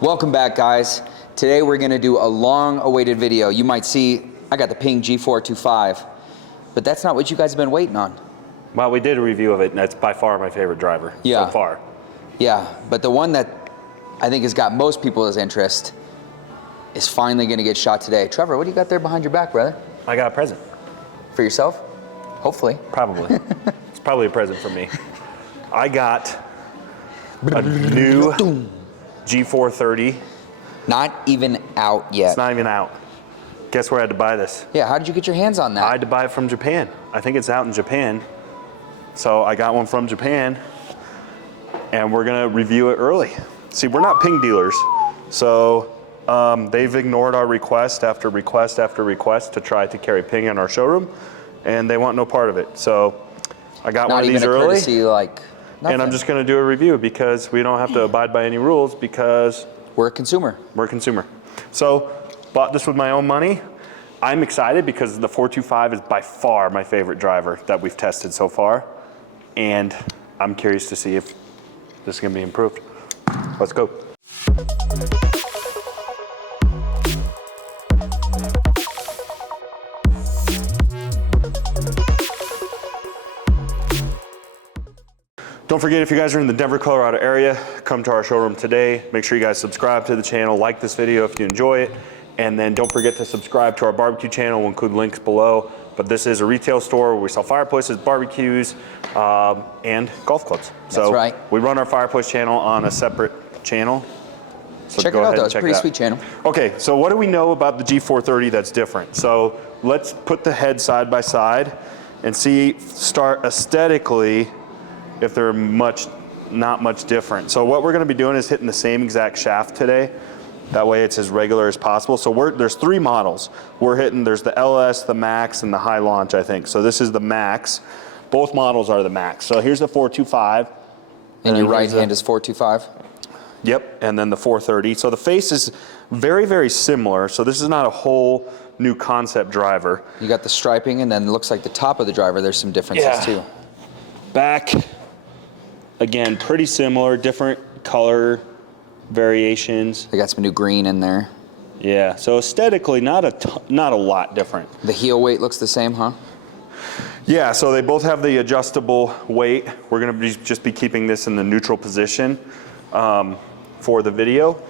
Welcome back, guys. Today we're going to do a long-awaited video. You might see I got the PING G425, but that's not what you guys have been waiting on. Well, we did a review of it, and that's by far my favorite driver so far. Yeah, but the one that I think has got most people's interest is finally going to get shot today. Trevor, what do you got there behind your back, brother? I got a present. For yourself? Hopefully. Probably. It's probably a present for me. I got a new G430. Not even out yet. It's not even out. Guess where I had to buy this? Yeah, how did you get your hands on that? I had to buy it from Japan. I think it's out in Japan. So I got one from Japan, and we're gonna review it early. See, we're not PING dealers, so they've ignored our request after request after request to try to carry PING in our showroom, and they want no part of it. So I got one of these early, courtesy, like nothing. And I'm just gonna do a review because we don't have to abide by any rules because we're a consumer. We're a consumer. So bought this with my own money. I'm excited because the 425 is by far my favorite driver that we've tested so far, and I'm curious to see if this is gonna be improved. Let's go. Don't forget, if you guys are in the Denver, Colorado area, come to our showroom today. Make sure you guys subscribe to the channel, like this video if you enjoy it, and then don't forget to subscribe to our barbecue channel. We'll include links below. But this is a retail store where we sell fireplaces, barbecues, and golf clubs. So that's right. We run our fireplace channel on a separate channel. So check it out though, it's a pretty sweet channel. Okay, so what do we know about the G430 that's different? So let's put the head side by side and start aesthetically if they're not much different. So what we're gonna be doing is hitting the same exact shaft today. That way it's as regular as possible. So there's three models. There's the LS, the Max, and the High Launch, I think. So this is the Max. Both models are the Max. So here's the 425. And your right hand is 425? Yep, and then the 430. So the face is very, very similar. So this is not a whole new concept driver. You got the striping, and then it looks like the top of the driver, there's some differences too. Back, again, pretty similar, different color variations. They got some new green in there. Yeah, so aesthetically, not a lot different. The heel weight looks the same, huh? Yeah, so they both have the adjustable weight. We're gonna just be keeping this in the neutral position for the video.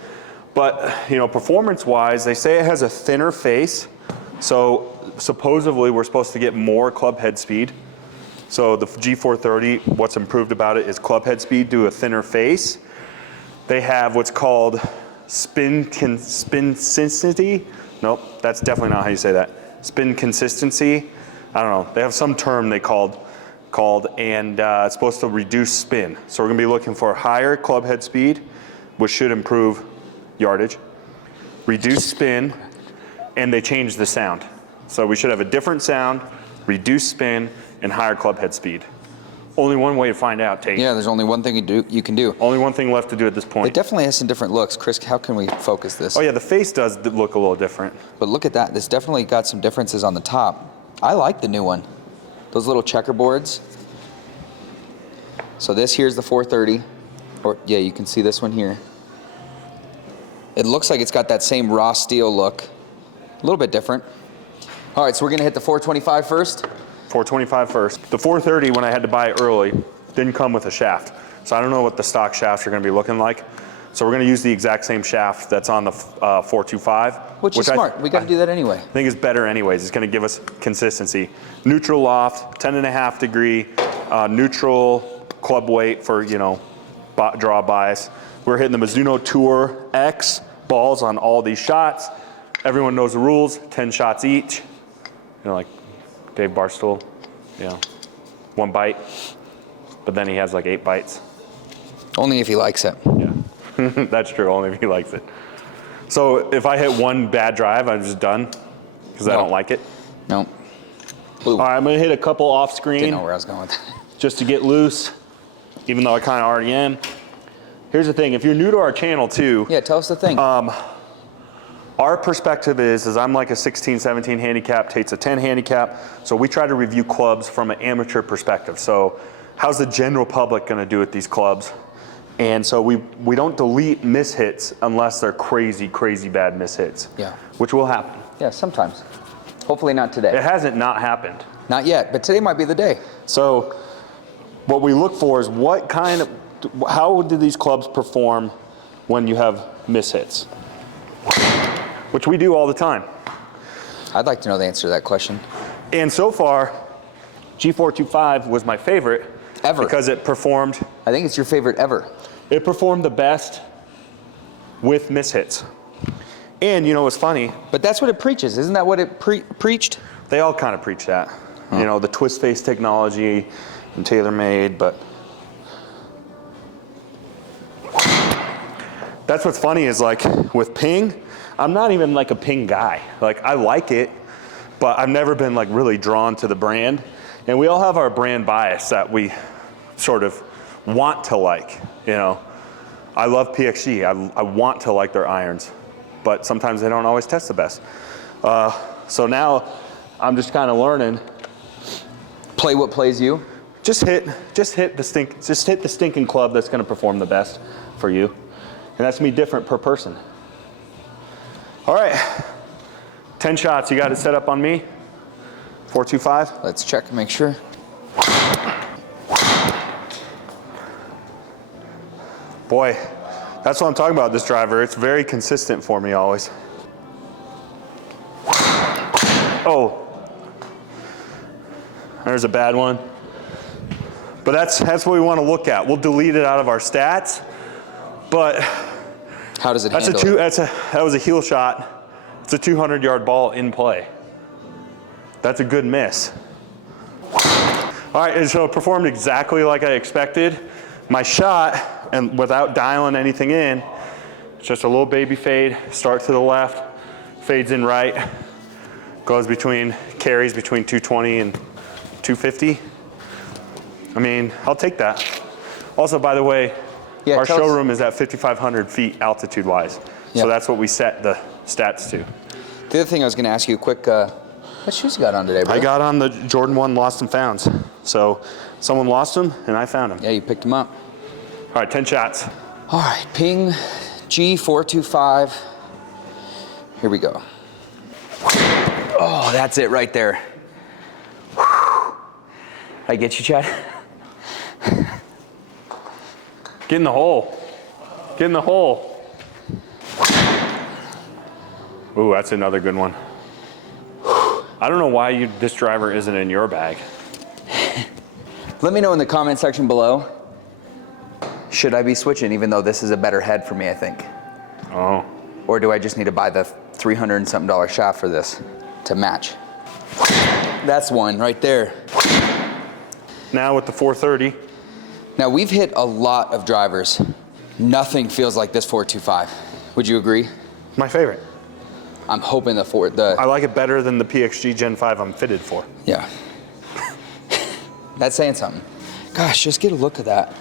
But, you know, performance-wise, they say it has a thinner face. So supposedly we're supposed to get more club head speed. So the G430, what's improved about it is club head speed due to a thinner face. They have what's called spin consistency. Nope, that's definitely not how you say that. Spin consistency. I don't know. They have some term they called, and it's supposed to reduce spin. So we're gonna be looking for higher club head speed, which should improve yardage, reduce spin, and they changed the sound. So we should have a different sound, reduce spin, and higher club head speed. Only one way to find out, Tate. Yeah, there's only one thing you can do. Only one thing left to do at this point. It definitely has some different looks. Chris, how can we focus this? Oh yeah, the face does look a little different. But look at that. This definitely got some differences on the top. I like the new one. Those little checkerboards. So this here's the 430. Or yeah, you can see this one here. It looks like it's got that same raw steel look. A little bit different. All right, so we're gonna hit the 425 first. 425 first. The 430, when I had to buy it early, didn't come with a shaft. So I don't know what the stock shafts are gonna be looking like. So we're gonna use the exact same shaft that's on the 425. Which is smart, we gotta do that anyway. I think it's better anyways. It's gonna give us consistency. Neutral loft, 10.5 degree, neutral club weight for, you know, draw bias. We're hitting the Mizuno Tour X balls on all these shots. Everyone knows the rules, 10 shots each. You know, like Dave Barstool, you know, 1 bite, but then he has like 8 bites. Only if he likes it. Yeah, that's true, only if he likes it. So if I hit one bad drive, I'm just done because I don't like it? No. All right, I'm gonna hit a couple off screen. Didn't know where I was going with that. Just to get loose, even though I kind of already am. Here's the thing, if you're new to our channel too. Yeah, tell us the thing. Our perspective is I'm like a 16, 17 handicap, Tate's a 10 handicap. So we try to review clubs from an amateur perspective. So how's the general public gonna do at these clubs? And so we don't delete miss hits unless they're crazy, crazy bad miss hits. Yeah. Which will happen. Yeah, sometimes. Hopefully not today. It hasn't not happened. Not yet, but today might be the day. So what we look for is how do these clubs perform when you have miss hits? Which we do all the time. I'd like to know the answer to that question. And so far, G425 was my favorite. Ever. Because it performed. I think it's your favorite ever. It performed the best with miss hits. And you know what's funny? But that's what it preaches. Isn't that what it preached? They all kind of preach that. You know, the twist face technology and TaylorMade, but that's what's funny is like with PING, I'm not even like a PING guy. Like I like it, but I've never been like really drawn to the brand. And we all have our brand bias that we sort of want to like, you know. I love PXG, I want to like their irons, but sometimes they don't always test the best. So now I'm just kind of learning. Play what plays you. Just hit the stinking club that's going to perform the best for you, and that's gonna be different per person. All right, 10 shots. You got it set up on me. 425. Let's check and make sure. Boy, that's what I'm talking about. This driver, it's very consistent for me always. Oh. There's a bad one. But that's what we want to look at. We'll delete it out of our stats, but how does it handle it? That was a heel shot. It's a 200-yard ball in play. That's a good miss. All right, and so it performed exactly like I expected. My shot, and without dialing anything in, it's just a little baby fade, start to the left, fades in right, carries between 220 and 250. I mean, I'll take that. Also, by the way, our showroom is at 5,500 feet altitude-wise. Yep. So that's what we set the stats to. The other thing I was going to ask you, quick, what shoes you got on today, bro? I got on the Jordan 1 Lost and Founds. So someone lost them, and I found them. Yeah, you picked them up. All right, 10 shots. All right, PING G425. Here we go. Oh, that's it right there. I get you, Chad? Get in the hole. Get in the hole. Ooh, that's another good one. I don't know why this driver isn't in your bag. Let me know in the comment section below. Should I be switching, even though this is a better head for me, I think? Oh. Or do I just need to buy the $300 and something shaft for this to match? That's one right there. Now with the 430. Now we've hit a lot of drivers. Nothing feels like this 425. Would you agree? My favorite. I'm hoping I like it better than the PXG Gen 5 I'm fitted for. Yeah. That's saying something. Gosh, just get a look at that.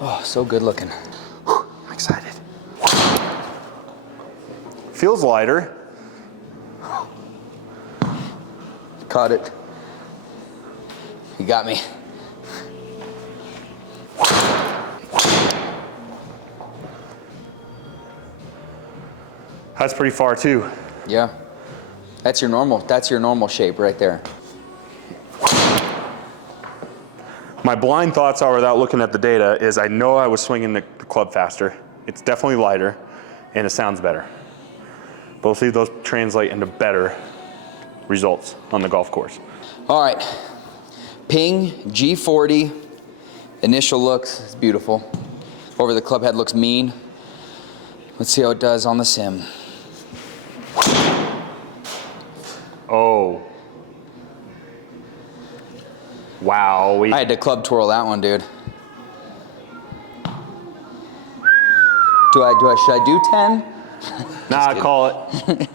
Oh, so good looking. I'm excited. Feels lighter. Caught it. You got me. That's pretty far too. Yeah. That's your normal shape right there. My blind thoughts are, without looking at the data, is I know I was swinging the club faster. It's definitely lighter, and it sounds better. Both of those translate into better results on the golf course. All right, PING G430. Initial looks, it's beautiful. Over the club head looks mean. Let's see how it does on the sim. Oh. Wow. I had to club twirl that one, dude. Should I do 10? Nah, call it.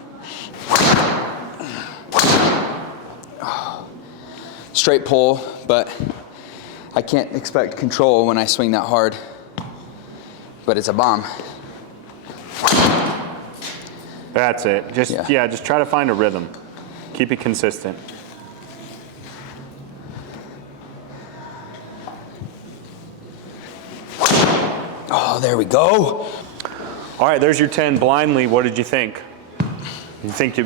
Straight pull, but I can't expect control when I swing that hard. But it's a bomb. That's it. Just try to find a rhythm. Keep it consistent. Oh, there we go. All right, there's your 10 blindly. What did you think? You think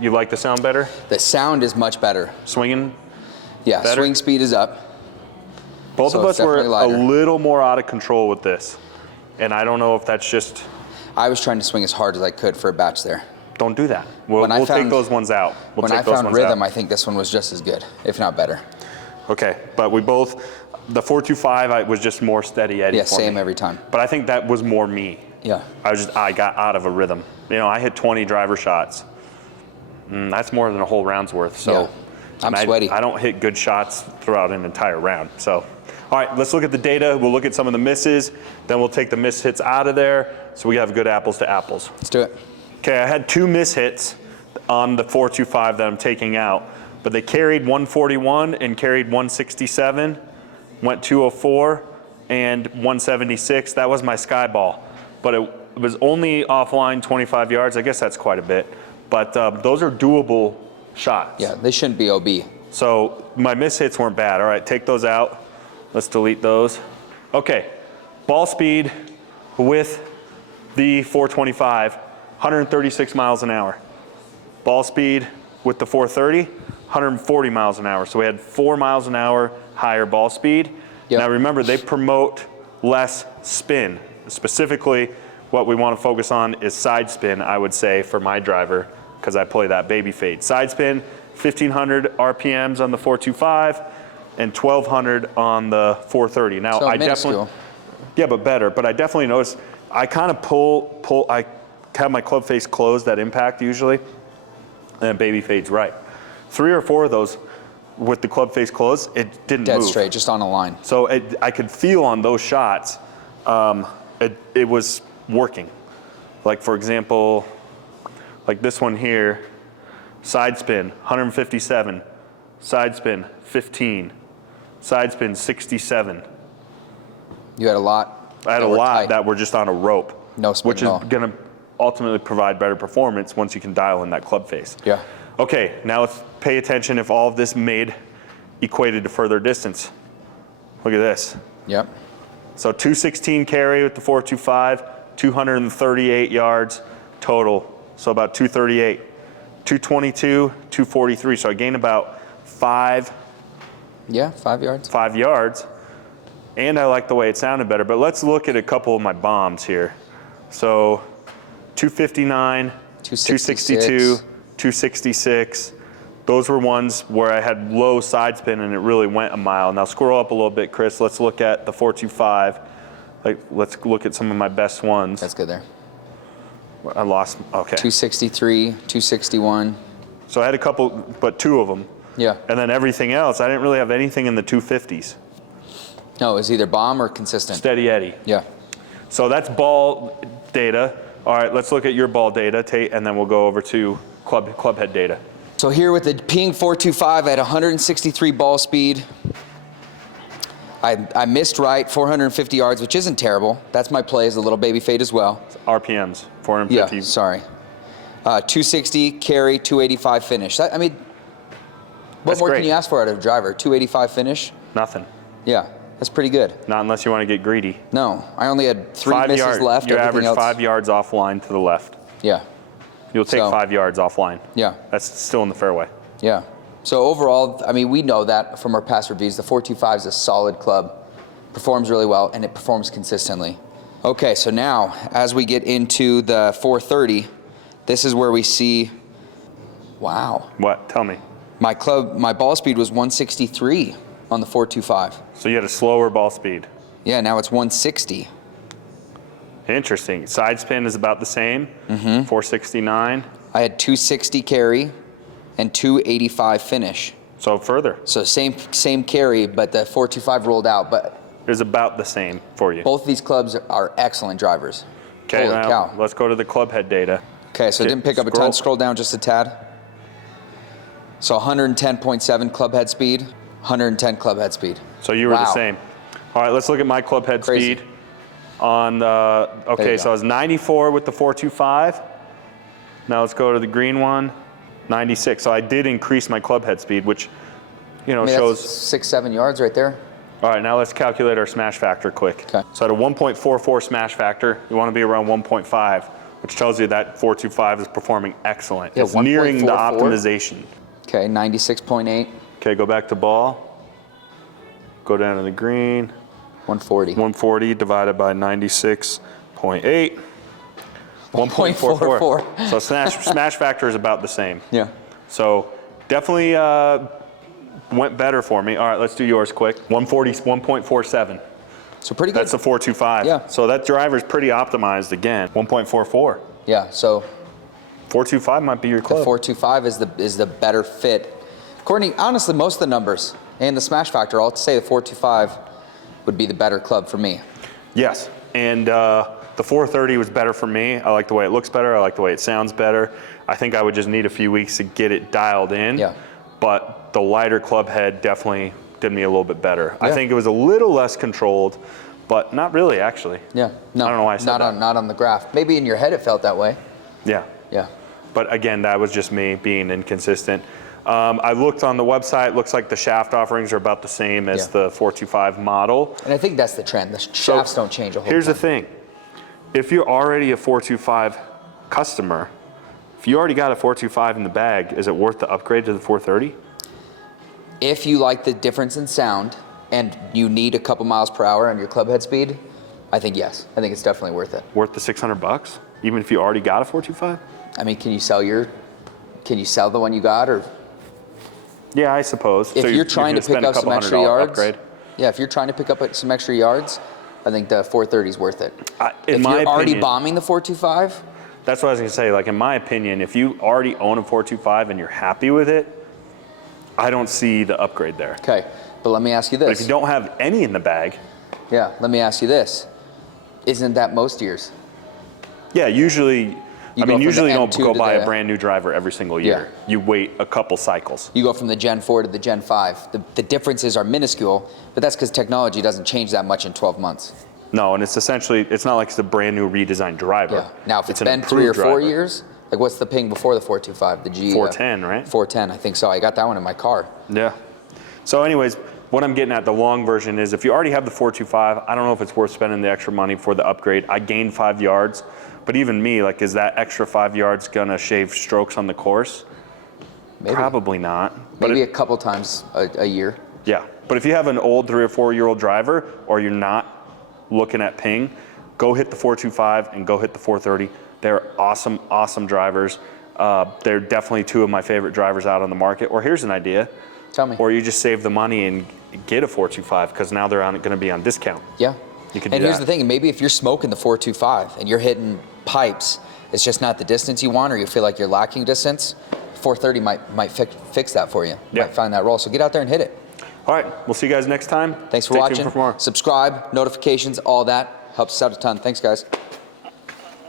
you like the sound better? The sound is much better. Swinging? Yeah, better? swing speed is up. Both So of it's us were definitely lighter. a little more out of control with this. And I don't know if that's just, I was trying to swing as hard as I could for a batch there. don't do that. We'll take those ones out. When I found rhythm, I think this one was just as good, if not better. Okay, but we both, the 425 was just more steady Eddie Yeah, for same me. every time. But I think that was more me. Yeah. I got out of a rhythm. You know, I hit 20 driver shots. That's more than a whole round's worth. So Yeah. I'm sweaty. I don't hit good shots throughout an entire round. So, all right, let's look at the data. We'll look at some of the misses. Then we'll take the miss hits out of there so we have good apples to apples. Let's do it. Okay, I had 2 miss hits on the 425 that I'm taking out, but they carried 141 and carried 167, went 204 and 176. That was my sky ball, but it was only offline 25 yards. I guess that's quite a bit, but those are doable shots. Yeah, they shouldn't be OB. So my miss hits weren't bad. All right, take those out. Let's delete those. Okay, ball speed with the 425, 136 miles an hour. Ball speed with the 430, 140 miles an hour. So we had 4 miles an hour higher ball speed. Yep. Now remember, they promote less spin. Specifically, what we want to focus on is side spin, I would say, for my driver, because I play that baby fade. Side spin, 1,500 RPMs on the 425 and 1,200 on the 430. Now, So I minuscule. definitely, yeah, but better. But I definitely noticed, I kind of pull, I have my club face closed at impact usually, and baby fade's right. 3 or 4 of those with the club face closed, it didn't Dead move. straight, just on a line. So I could feel on those shots, it was working. Like for example, like this one here, side spin, 157, side spin, 15, side spin, 67. You had a lot. I had a lot that were just on a rope. No spin which at is all. gonna ultimately provide better performance once you can dial in that club face. Yeah. Okay, now let's pay attention if all of this equated to further distance. Look at this. Yep. So 216 carry with the 425, 238 yards total. So about 238. 222, 243. So I gained about 5 Yeah, 5 yards. yards. And I like the way it sounded better. But let's look at a couple of my bombs here. So 259, 262, 266. Those were ones where I had low side spin and it really went a mile. Now scroll up a little bit, Chris. Let's look at the 425. Let's look at some of my best ones. That's good there. I lost, okay. 263, 261. So I had a couple, but 2 of them. Yeah. And then everything else, I didn't really have anything in the 250s. No, it was either bomb or consistent. Steady Eddie. Yeah. So that's ball data. All right, let's look at your ball data, Tate, and then we'll go over to club head data. So here with the PING 425 at 163 ball speed. I missed right, 450 yards, which isn't terrible. That's my play as a little baby fade as well. RPMs, 450. Yeah, sorry. 260 carry, 285 finish. I mean, what That's more great. can you ask for out of a driver? 285 finish? Nothing. Yeah, that's pretty good. Not unless you want to get greedy. No, I only had 3 5 misses yards. left. You everything average else. 5 yards offline to the left. Yeah, You'll take So- 5 yards offline. yeah, That's still in the fairway. yeah. So overall, I mean, we know that from our past reviews. The 425 is a solid club, performs really well, and it performs consistently. Okay, so now as we get into the 430, this is where we see, wow, What? Tell me. my ball speed was 163 on the 425. So you had a slower ball speed. Yeah, now it's 160. Interesting. Side spin is about the same. 469. I had 260 carry and 285 finish. So further. So same carry, but the 425 rolled out. But Is about the same for you. both of these clubs are excellent drivers. Okay, Holy now cow. let's go to the club head data. Okay, so it Okay, didn't pick up a scroll. ton. Scroll down just a tad. So 110.7 club head speed, 110 club head speed. So you were the Wow. same. All right, let's look at my club head Crazy. speed. On the, okay, you so go. I was 94 with the 425. Now let's go to the green one, 96. So I did increase my club head speed, which, you know, I mean, shows, that's 6-7 yards right there. All right, now let's calculate our smash factor quick. Okay. So at a 1.44 smash factor, you want to be around 1.5, which tells you that 425 is performing excellent. Yeah, it's nearing the 1.44. optimization. Okay, 96.8. Okay, go back to ball. Go down to the green. 140. 140 divided by 96.8. 1.44. So smash factor is about the same. Yeah. So definitely went better for me. All right, let's do yours quick. 140, 1.47. So pretty good. That's a 425. Yeah. So that driver's pretty optimized again. 1.44. Yeah, so 425 might be your the club. 425 is the better fit. Courtney, honestly, most of the numbers and the smash factor, I'll say the 425 would be the better club for me. Yes, and the 430 was better for me. I like the way it looks better. I like the way it sounds better. I think I would just need a few weeks to get it dialed in. Yeah. But the lighter club head definitely did me a little bit better. Yeah. I think it was a little less controlled, but not really actually. Yeah. No, I don't know why I said that. Not on the graph. Maybe in your head it felt that way. Yeah. Yeah. But again, that was just me being inconsistent. I looked on the website, looks like the shaft offerings are about the same as the 425 model. And I think that's the trend. The shafts don't change a whole Here's ton. the thing. If you're already a 425 customer, if you already got a 425 in the bag, is it worth the upgrade to the 430? If you like the difference in sound and you need a couple miles per hour on your club head speed, I think yes. I think it's definitely worth it. Worth the $600, even if you already got a 425? I mean, can you sell the one you got, or Yeah, I suppose. if So you're trying to pick up some extra yards? Upgrade. Yeah, if you're trying to pick up some extra yards, I think the 430 is worth it. In if my you're already opinion, bombing the 425, that's what I was going to say. Like, in my opinion, if you already own a 425 and you're happy with it, I don't see the upgrade there. okay. But let me ask you But this. if you don't have any in the bag, Yeah, let me ask you this. Isn't that most years? yeah, usually, from usually the you don't M2 go to buy the- a brand new driver every single year. Yeah. You wait a couple cycles. You go from the Gen 4 to the Gen 5. The differences are minuscule, but that's because technology doesn't change that much in 12 months. No, and it's essentially, it's not like it's a brand new redesigned driver. Yeah. Now, if it's an been 3 or improved 4 driver. years, like what's the ping before the 425? The G 410, right? 410, I think so. I got that one in my car. Yeah. So anyways, what I'm getting at, the long version is if you already have the 425, I don't know if it's worth spending the extra money for the upgrade. I gained 5 yards, but even me, like, is that extra 5 yards gonna shave strokes on the course? Maybe. Probably not. But Maybe a couple times a year. yeah, but if you have an old 3 or 4 year old driver, or you're not looking at ping, go hit the 425 and go hit the 430. They're awesome, awesome drivers. They're definitely 2 of my favorite drivers out on the market. Or here's an idea. Tell me. Or you just save the money and get a 425 because now they're going to be on discount. Yeah. You can do and here's that. the thing, maybe if you're smoking the 425 and you're hitting pipes, it's just not the distance you want, or you feel like you're lacking distance, 430 might fix that for you. Yeah. Might find that roll. So get out there and hit it. All right, we'll see you guys next time. Thanks for Stay watching. tuned for more. Subscribe, notifications, all that helps us out a ton. Thanks, guys.